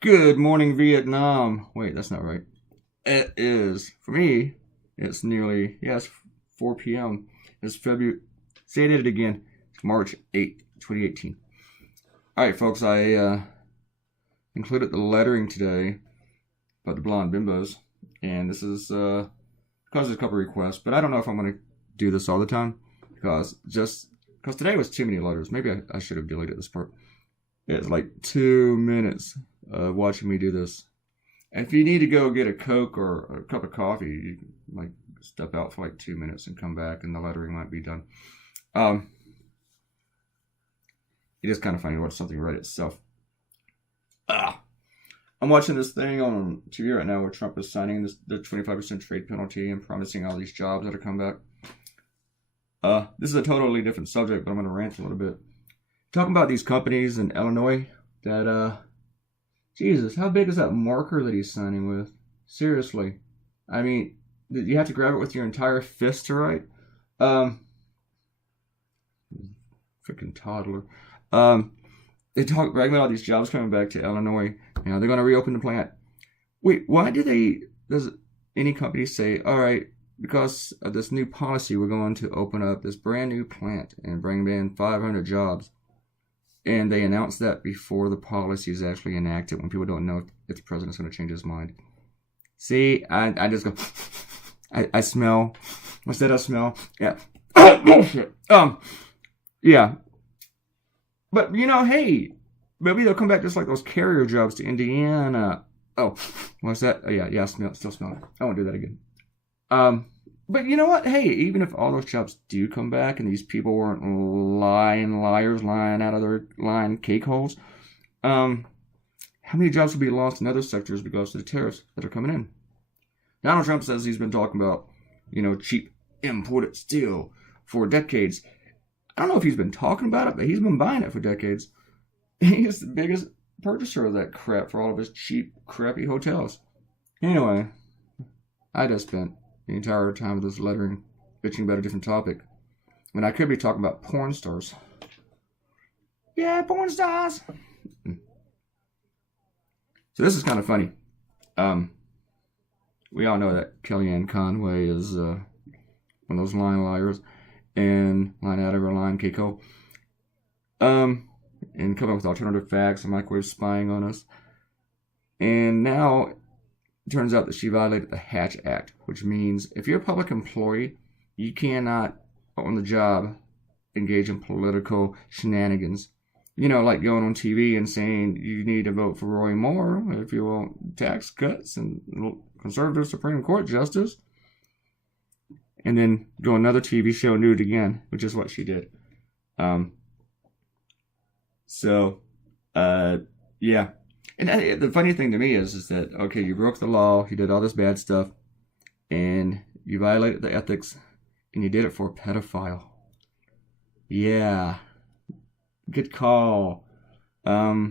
Good morning, Vietnam. Wait, that's not right. It is, for me, it's nearly, yes, 4 p.m. It's February, say it again, it's March 8th, 2018. All right, folks, I included the lettering today about the blonde bimbos, and this is because there's a couple requests, but I don't know if I'm going to do this all the time because today was too many letters. Maybe I should have deleted this part. It's like 2 minutes watching me do this. And if you need to go get a Coke or a cup of coffee, you might step out for like 2 minutes and come back, and the lettering might be done. It is kind of funny to watch something write itself. I'm watching this thing on TV right now where Trump is signing the 25% trade penalty and promising all these jobs that'll come back. This is a totally different subject, but I'm going to rant a little bit. Talking about these companies in Illinois that, Jesus, how big is that marker that he's signing with? Seriously. I mean, you have to grab it with your entire fist to write? Freaking toddler. They talk bragging about all these jobs coming back to Illinois. You know, they're going to reopen the plant. Wait, why does any company say, all right, because of this new policy, we're going to open up this brand new plant and bring in 500 jobs. And they announce that before the policy is actually enacted, when people don't know if the president's going to change his mind. See, I just go, I smell. What's that I smell? Yeah. Bullshit. Yeah. But, you know, hey, maybe they'll come back just like those carrier jobs to Indiana. Oh, what's that? Oh, yeah, still smell it. I won't do that again. But you know what? Hey, even if all those jobs do come back and these people weren't liars lying out of their lying cake holes, how many jobs will be lost in other sectors because of the tariffs that are coming in? Donald Trump says he's been talking about, you know, cheap imported steel for decades. I don't know if he's been talking about it, but he's been buying it for decades. He's the biggest purchaser of that crap for all of his cheap, crappy hotels. Anyway, I just spent the entire time of this lettering bitching about a different topic when I could be talking about porn stars. Yeah, porn stars. So this is kind of funny. We all know that Kellyanne Conway is one of those lying liars and lying out of her lying Keiko. And coming up with alternative facts and microwave spying on us. And now it turns out that she violated the Hatch Act, which means if you're a public employee, you cannot, on the job, engage in political shenanigans. You know, like going on TV and saying you need to vote for Roy Moore if you want tax cuts and conservative Supreme Court justice. And then go another TV show and do it again, which is what she did. Yeah. And the funny thing to me is that, okay, you broke the law, you did all this bad stuff, and you violated the ethics, and you did it for a pedophile. Yeah. Good call. Yeah.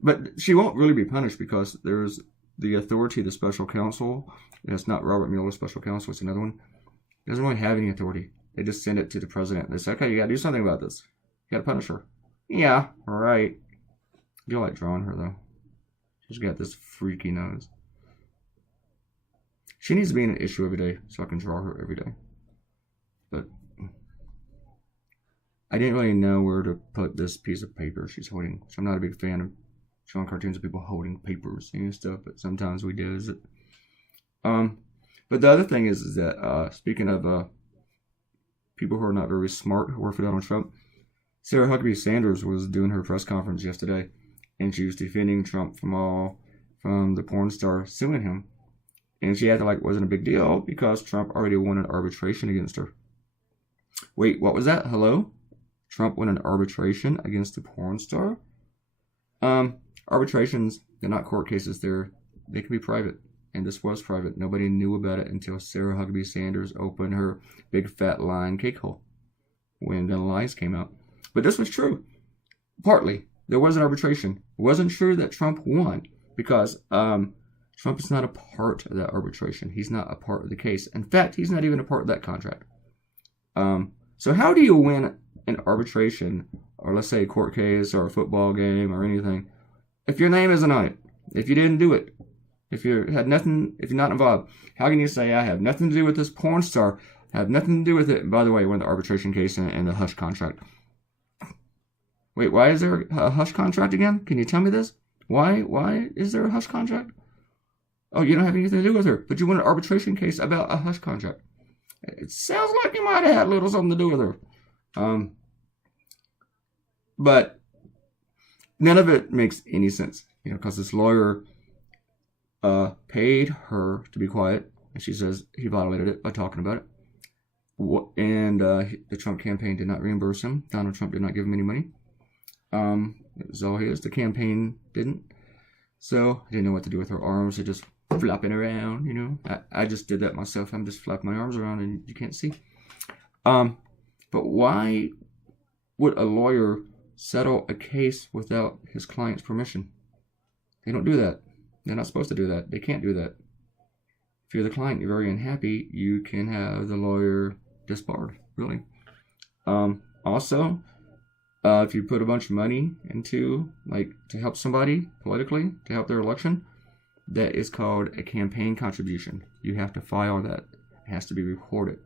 But she won't really be punished because there's the authority of the special counsel. It's not Robert Mueller's special counsel, it's another one. It doesn't really have any authority. They just send it to the president. They say, okay, you gotta do something about this. You gotta punish her. Yeah, alright. I do like drawing her, though. She's got this freaky nose. She needs to be in an issue every day so I can draw her every day. But I didn't really know where to put this piece of paper she's holding. So I'm not a big fan of showing cartoons of people holding papers and stuff, but sometimes we do. But the other thing is that, speaking of people who are not very smart who work for Donald Trump, Sarah Huckabee Sanders was doing her press conference yesterday, and she was defending Trump from the porn star suing him. And she acted like it wasn't a big deal because Trump already won an arbitration against her. Wait, what was that? Hello? Trump won an arbitration against the porn star? Arbitrations, they're not court cases. They can be private. And this was private. Nobody knew about it until Sarah Huckabee Sanders opened her big fat lying cake hole when the lies came out. But this was true. Partly. There was an arbitration. It wasn't true that Trump won because Trump is not a part of that arbitration. He's not a part of the case. In fact, he's not even a part of that contract. So how do you win an arbitration or let's say a court case or a football game or anything, if your name isn't on it, if you didn't do it, if you had nothing, if you're not involved, how can you say I have nothing to do with this porn star? I have nothing to do with it. And by the way, we're in the arbitration case and the hush contract. Wait, why is there a hush contract again? Can you tell me this? Why is there a hush contract? Oh, you don't have anything to do with her, but you want an arbitration case about a hush contract. It sounds like you might have had a little something to do with her. But none of it makes any sense, because this lawyer paid her to be quiet, and she says he violated it by talking about it. And the Trump campaign did not reimburse him. Donald Trump did not give him any money. It was all his. The campaign didn't. So I didn't know what to do with her arms. They're just flopping around, I just did that myself. I'm just flapping my arms around and you can't see. But why would a lawyer settle a case without his client's permission? They don't do that. They're not supposed to do that. They can't do that. If you're the client, you're very unhappy, you can have the lawyer disbarred, really. Also, if you put a bunch of money into, to help somebody politically, to help their election, that is called a campaign contribution. You have to file that. It has to be reported.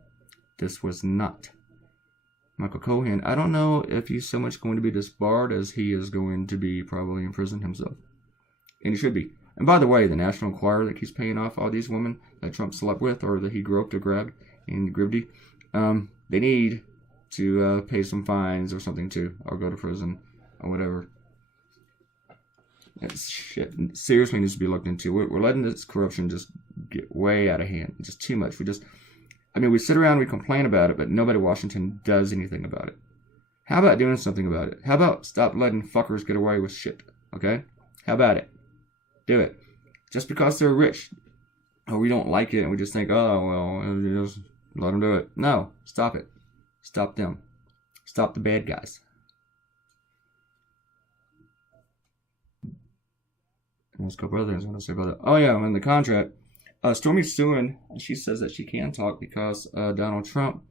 This was not. Michael Cohen, I don't know if he's so much going to be disbarred as he is going to be probably in prison himself. And he should be. And by the way, the National Enquirer that keeps paying off all these women that Trump slept with or that he groped or grabbed in Gribdy, they need to pay some fines or something too, or go to prison or whatever. That shit seriously needs to be looked into. We're letting this corruption just get way out of hand. Just too much. We sit around, we complain about it, but nobody in Washington does anything about it. How about doing something about it? How about stop letting fuckers get away with shit? Okay? How about it? Do it. Just because they're rich, or we don't like it, and we just think, oh, well, just let them do it. No. Stop it. Stop them. Stop the bad guys. There's a couple other things I want to say about it. Oh, yeah, in the contract, Stormy's suing, and she says that she can talk because Donald Trump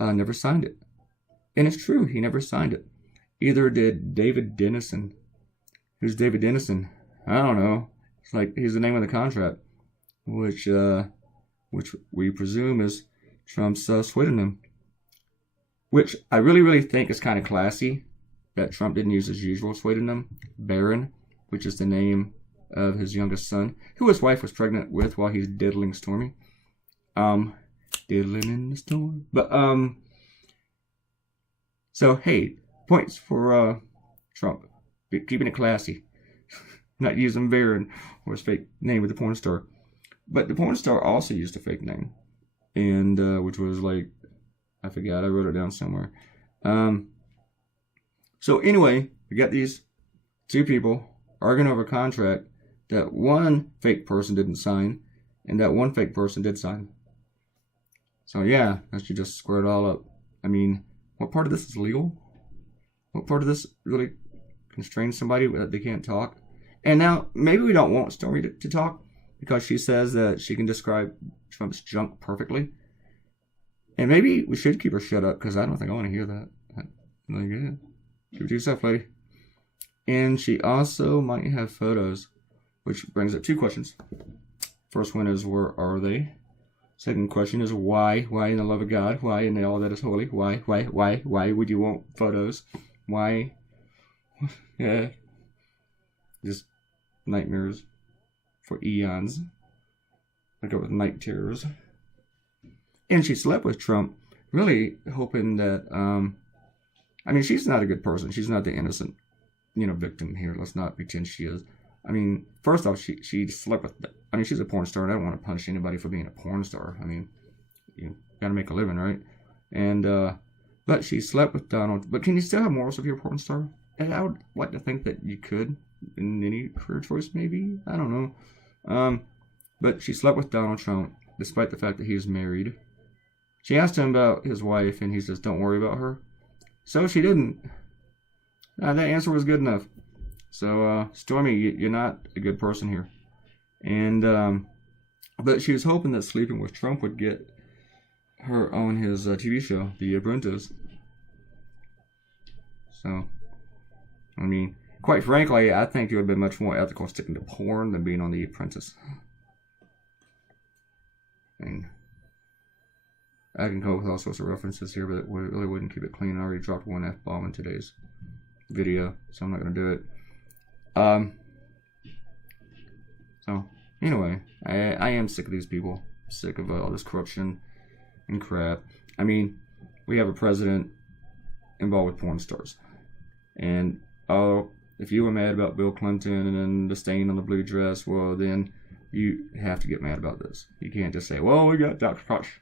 never signed it. And it's true, he never signed it. Either did David Dennison. Who's David Dennison? I don't know. It's like he's the name of the contract, which we presume is Trump's pseudonym. Which I really, really think is kind of classy that Trump didn't use his usual pseudonym, Barron, which is the name of his youngest son, who his wife was pregnant with while he's diddling Stormy. Diddling in the storm. But, so, hey, points for Trump. Keeping it classy. Not using Barron or his fake name with the porn star. But the porn star also used a fake name. And, which was I forgot, I wrote it down somewhere. So anyway, we got these two people arguing over a contract that one fake person didn't sign, and that one fake person did sign. So yeah, that should just square it all up. What part of this is legal? What part of this really constrains somebody that they can't talk? And now, maybe we don't want Stormy to talk, because she says that she can describe Trump's junk perfectly. And maybe we should keep her shut up, because I don't think I want to hear that. Really good. Keep it to yourself, lady. And she also might have photos, which brings up two questions. First one is, where are they? Second question is, why? Why in the love of God? Why in all that is holy? Why would you want photos? Why? Yeah. Just nightmares for eons. Like with night terrors. And she slept with Trump, really hoping that, she's not a good person. She's not the innocent, victim here. Let's not pretend she is. First off, she slept with, she's a porn star, and I don't want to punish anybody for being a porn star. You gotta make a living, right? And, but she slept with Donald. But can you still have morals if you're a porn star? And I would like to think that you could, in any career choice, maybe. I don't know. But she slept with Donald Trump, despite the fact that he was married. She asked him about his wife, and he says, don't worry about her. So she didn't. That answer was good enough. So, Stormy, you're not a good person here. And, but she was hoping that sleeping with Trump would get her on his TV show, The Apprentice. So, I mean, quite frankly, I think it would have been much more ethical sticking to porn than being on The Apprentice. I mean, I can go with all sorts of references here, but it really wouldn't keep it clean. I already dropped one F-bomb in today's video, so I'm not going to do it. So, anyway, I am sick of these people. Sick of all this corruption and crap. I mean, we have a president involved with porn stars. And, if you were mad about Bill Clinton and the stain on the blue dress, well, then you have to get mad about this. You can't just say, well, we got Dr. Touch.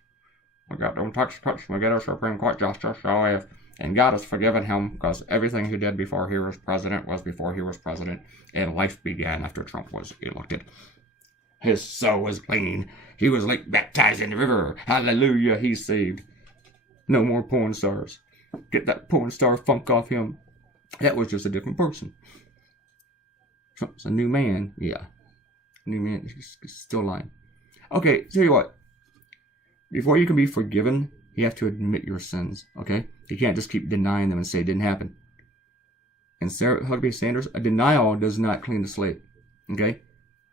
We got them touch. We got our Supreme Court Justice. And God has forgiven him because everything he did before he was president was before he was president. And life began after Trump was elected. His soul was clean. He was like baptized in the river. Hallelujah, he's saved. No more porn stars. Get that porn star funk off him. That was just a different person. Trump's a new man. Yeah. New man. He's still lying. Okay, tell you what. Before you can be forgiven, you have to admit your sins. Okay? You can't just keep denying them and say it didn't happen. And Sarah Huckabee Sanders, a denial does not clean the slate. Okay?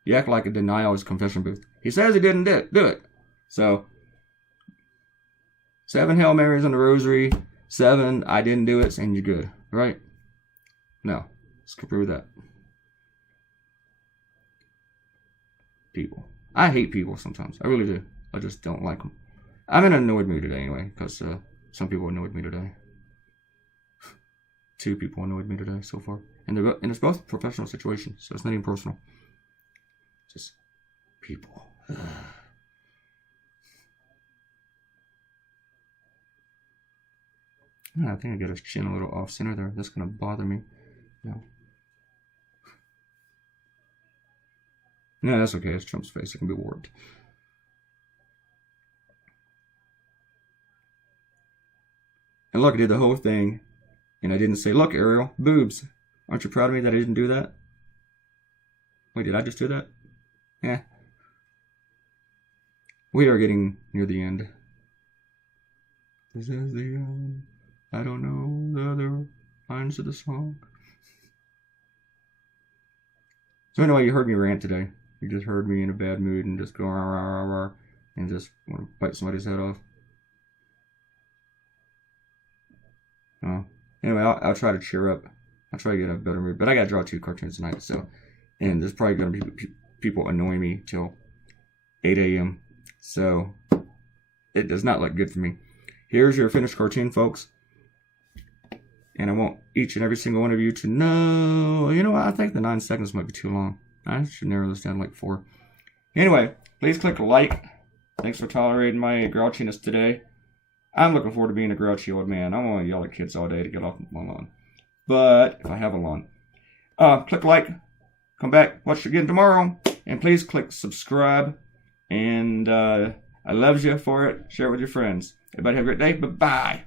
You act like a denial is a confession booth. He says he didn't do it. So, 7 Hail Marys on the rosary, 7 I didn't do it, and you're good. Right? No. Let's prove that. People. I hate people sometimes. I really do. I just don't like them. I'm in an annoyed mood today anyway, because some people annoyed me today. 2 people annoyed me today so far. And it's both professional situations, so it's not even personal. Just people. I think I got his chin a little off center there. That's going to bother me. No. No, that's okay. It's Trump's face. It can be warped. And look, I did the whole thing. And I didn't say, look, Ariel, boobs. Aren't you proud of me that I didn't do that? Wait, did I just do that? Yeah. We are getting near the end. This is the end. I don't know the other lines of the song. So anyway, you heard me rant today. You just heard me in a bad mood and just go rah, rah, rah, rah, and just want to bite somebody's head off. Anyway, I'll try to cheer up. I'll try to get a better mood. But I got to draw 2 cartoons tonight, so. And there's probably going to be people annoying me till 8 a.m. So, it does not look good for me. Here's your finished cartoon, folks. And I want each and every single one of you to know. You know what? I think the 9 seconds might be too long. I should narrow this down to like 4. Anyway, please click like. Thanks for tolerating my grouchiness today. I'm looking forward to being a grouchy old man. I want to yell at kids all day to get off my lawn. But, if I have a lawn. Click like. Come back. Watch it again tomorrow. And please click subscribe. And I love you for it. Share it with your friends. Everybody have a great day. Bye-bye.